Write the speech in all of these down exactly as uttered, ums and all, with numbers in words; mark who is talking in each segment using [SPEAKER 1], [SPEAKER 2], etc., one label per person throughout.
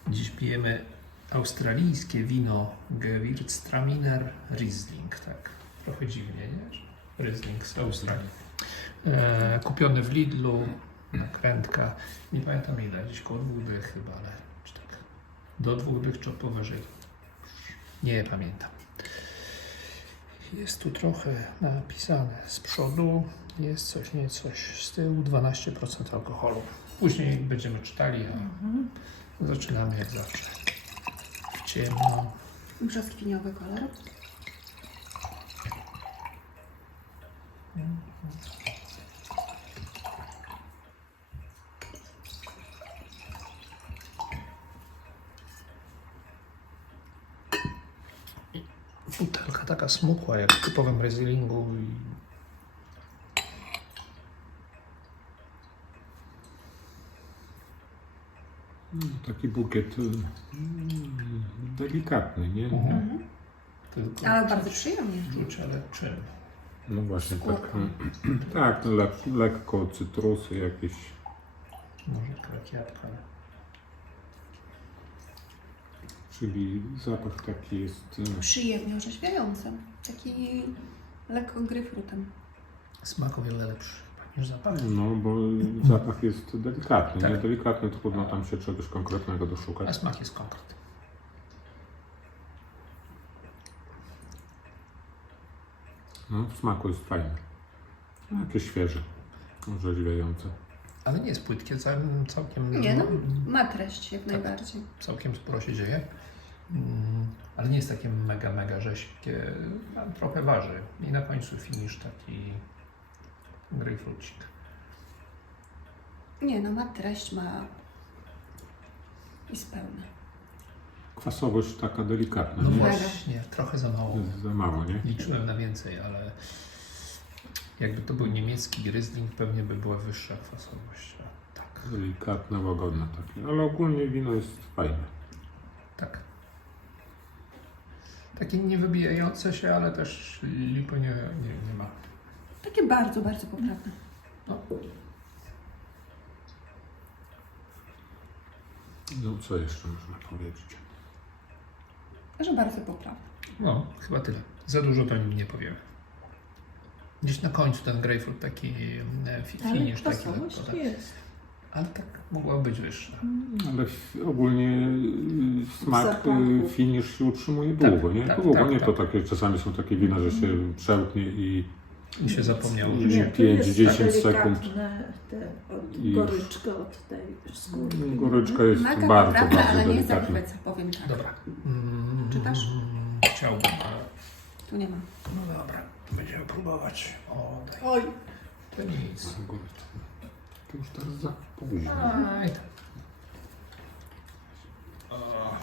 [SPEAKER 1] Dziś pijemy australijskie wino Gewürztraminer Riesling, tak, trochę dziwnie, nie? Riesling z Australii. E, kupiony w Lidlu, nakrętka, nie pamiętam ile, gdzieś koło dwóch dych chyba, ale czy tak, do dwóch dych czy powyżej, nie pamiętam. Jest tu trochę napisane z przodu, jest coś, nie coś z tyłu, dwanaście procent alkoholu. Później będziemy czytali, a
[SPEAKER 2] Mhm.
[SPEAKER 1] zaczynamy jak zawsze w ciemno.
[SPEAKER 2] Brzoskwiniowy kolor.
[SPEAKER 1] Butelka taka smukła, jak w typowym Rieslingu. I
[SPEAKER 3] No, taki bukiet y, delikatny, nie?
[SPEAKER 1] Mhm.
[SPEAKER 2] Mhm.
[SPEAKER 1] tylko
[SPEAKER 2] Ale bardzo przyjemnie.
[SPEAKER 1] czuć, ale czym?
[SPEAKER 3] No właśnie tak.
[SPEAKER 2] Skórka.
[SPEAKER 3] Tak, no, le, lekko cytrusy jakieś.
[SPEAKER 1] Może krakiatka.
[SPEAKER 3] Czyli zapach taki jest. y,
[SPEAKER 2] Przyjemnie orzeźwiający. Taki lekko gryfrutem.
[SPEAKER 1] Smak o wiele lepszy niż zapach.
[SPEAKER 3] No, bo zapach jest delikatny,
[SPEAKER 1] Tak.
[SPEAKER 3] nie? Delikatny, trudno tam się czegoś konkretnego
[SPEAKER 1] A
[SPEAKER 3] doszukać.
[SPEAKER 1] smak jest konkret.
[SPEAKER 3] No, w smaku jest fajny. Jakieś świeże, orzeźwiające.
[SPEAKER 1] Ale nie jest płytkie, całkiem, całkiem,
[SPEAKER 2] Nie no, ma treść jak najbardziej.
[SPEAKER 1] całkiem sporo się dzieje. Mm, ale nie jest takie mega, mega rześkie. Tam trochę waży. I na końcu finish taki grejpfrucik.
[SPEAKER 2] Nie no, ma treść, ma i spełnia.
[SPEAKER 3] Kwasowość taka delikatna,
[SPEAKER 1] No
[SPEAKER 3] nie?
[SPEAKER 1] właśnie, trochę za mało.
[SPEAKER 3] Jest za mało, nie?
[SPEAKER 1] Liczyłem na więcej, ale jakby to był niemiecki Riesling, pewnie by była wyższa kwasowość. A tak,
[SPEAKER 3] Delikatne, łagodne takie. Ale ogólnie wino jest fajne.
[SPEAKER 1] tak. Takie niewybijające się, ale też lipy nie, nie, nie ma.
[SPEAKER 2] Takie bardzo, bardzo poprawne.
[SPEAKER 1] No,
[SPEAKER 3] No co jeszcze można powiedzieć?
[SPEAKER 2] Że bardzo poprawne.
[SPEAKER 1] no, chyba tyle. Za dużo to nim nie powiemy. Gdzieś na końcu ten grejpfrut taki e, fi-
[SPEAKER 4] Ale
[SPEAKER 1] finish taki
[SPEAKER 4] kwasowość
[SPEAKER 1] lekko, tak.
[SPEAKER 4] jest.
[SPEAKER 1] Ale tak mogła być wyższa.
[SPEAKER 3] Ale f- ogólnie y, smak,
[SPEAKER 4] zapachu.
[SPEAKER 3] y, finish się utrzymuje
[SPEAKER 1] Tak,
[SPEAKER 3] długo, nie?
[SPEAKER 1] tak,
[SPEAKER 3] Długo,
[SPEAKER 1] tak,
[SPEAKER 3] nie
[SPEAKER 1] tak.
[SPEAKER 3] to takie, czasami są takie wina, że się przełknie i
[SPEAKER 1] I się zapomniało, że
[SPEAKER 3] Nie,
[SPEAKER 1] się...
[SPEAKER 4] to
[SPEAKER 3] pięć,
[SPEAKER 4] jest
[SPEAKER 3] dziesięć
[SPEAKER 4] delikatne,
[SPEAKER 3] sekund.
[SPEAKER 4] Te, od,
[SPEAKER 3] I-
[SPEAKER 4] goryczka od tej skórki.
[SPEAKER 3] goryczka jest
[SPEAKER 2] Mega
[SPEAKER 3] bardzo,
[SPEAKER 2] poprawna,
[SPEAKER 3] bardzo
[SPEAKER 2] ale nie
[SPEAKER 3] delikatna.
[SPEAKER 2] zachwyca, powiem tak.
[SPEAKER 1] Dobra. Mm,
[SPEAKER 2] Czytasz?
[SPEAKER 1] Chciałbym, ale...
[SPEAKER 2] Tu nie ma.
[SPEAKER 1] No dobra, będziemy próbować. O, daj.
[SPEAKER 4] Oj,
[SPEAKER 1] To nic.
[SPEAKER 3] Goryczka. To już teraz za późno.
[SPEAKER 1] Aj, tam. O.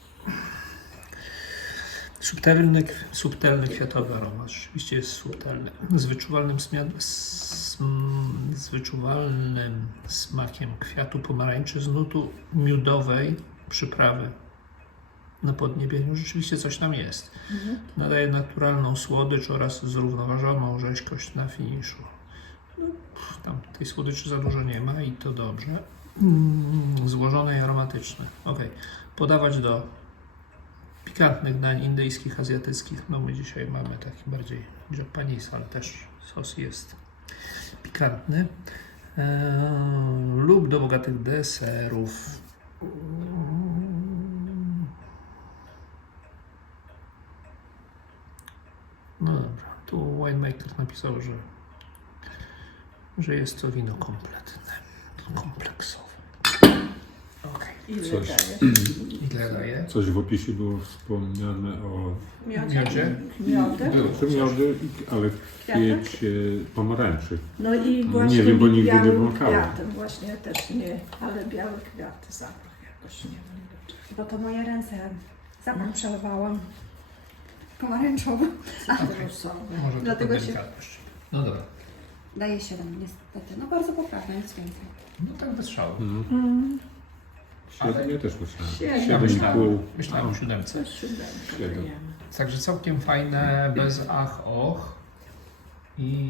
[SPEAKER 1] Subtelny, subtelny kwiatowy aromat. Rzeczywiście jest subtelny. Z wyczuwalnym, smia- z, mm, z wyczuwalnym smakiem kwiatu pomarańczy z nutu miodowej przyprawy na podniebieniu. Rzeczywiście coś tam jest.
[SPEAKER 4] mhm.
[SPEAKER 1] Nadaje naturalną słodycz oraz zrównoważoną rzeźkość na finiszu. No, pff, tam tej słodyczy za dużo nie ma i to dobrze. Mm, złożone i aromatyczne. Ok. Podawać do pikantnych dań indyjskich, azjatyckich. No my dzisiaj mamy taki bardziej japanese, ale też sos jest pikantny. Eee, lub do bogatych deserów. No dobra, tu winemaker napisał, że, że jest to wino kompletne, kompleksowe. Okej,
[SPEAKER 4] Ile
[SPEAKER 3] Coś.
[SPEAKER 4] daje?
[SPEAKER 1] ile daje?
[SPEAKER 3] Coś w opisie było wspomniane o
[SPEAKER 1] Miodzie?
[SPEAKER 4] Miodem?
[SPEAKER 3] czy miody, ale
[SPEAKER 2] Kwiatek?
[SPEAKER 3] kwiecie pomarańczy.
[SPEAKER 4] No i
[SPEAKER 3] Nie
[SPEAKER 4] właśnie
[SPEAKER 3] wiem, bo nigdy nie
[SPEAKER 4] białym
[SPEAKER 3] wąchałem.
[SPEAKER 4] kwiatem, właśnie też nie, ale białe kwiaty, zapach jakoś nie wiem dlaczego.
[SPEAKER 2] Bo to moje ręce zapach przelewałam. Pomarańczowy.
[SPEAKER 4] Cytrusowe.
[SPEAKER 1] Może
[SPEAKER 2] Dlatego
[SPEAKER 1] tylko
[SPEAKER 2] się-
[SPEAKER 1] delikatność. No dobra,
[SPEAKER 2] Daje siedem niestety. No bardzo poprawne, jest więcej.
[SPEAKER 1] no tak bez szału.
[SPEAKER 3] Mhm.
[SPEAKER 4] Mm,
[SPEAKER 3] Siedem, ja też myślałem.
[SPEAKER 4] Siedem.
[SPEAKER 1] Ja
[SPEAKER 3] Siedem i
[SPEAKER 1] myślałem,
[SPEAKER 3] pół.
[SPEAKER 1] myślałem o siódemce.
[SPEAKER 4] to siódemka
[SPEAKER 3] Siedem.
[SPEAKER 4] dajemy.
[SPEAKER 1] Także całkiem fajne, bez ach, och i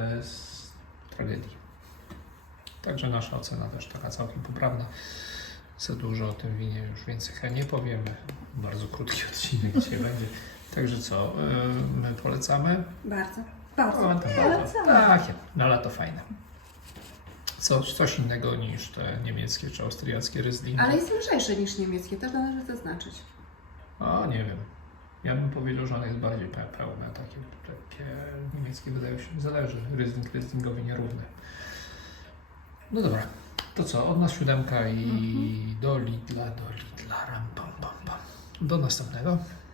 [SPEAKER 1] bez tragedii. Także nasza ocena też taka całkiem poprawna. za dużo o tym winie już więcej chyba nie powiemy. Bardzo krótki odcinek dzisiaj będzie. Także co, yy, my polecamy?
[SPEAKER 2] Bardzo,
[SPEAKER 1] O,
[SPEAKER 2] bardzo.
[SPEAKER 1] tam bardzo.
[SPEAKER 4] Polecamy.
[SPEAKER 1] Tak, na lato fajne. Coś, coś innego niż te niemieckie czy austriackie Rieslingi.
[SPEAKER 5] Ale jest lżejsze niż niemieckie, też należy zaznaczyć.
[SPEAKER 1] O, nie wiem. Ja bym powiedział, że one jest bardziej pe- pełne, takie, takie niemieckie wydają się, zależy, Riesling Rieslingowi nierówny. No dobra, to co, od nas siódemka i do Lidla, do Lidla, ram, pam, pam, pam. Do następnego.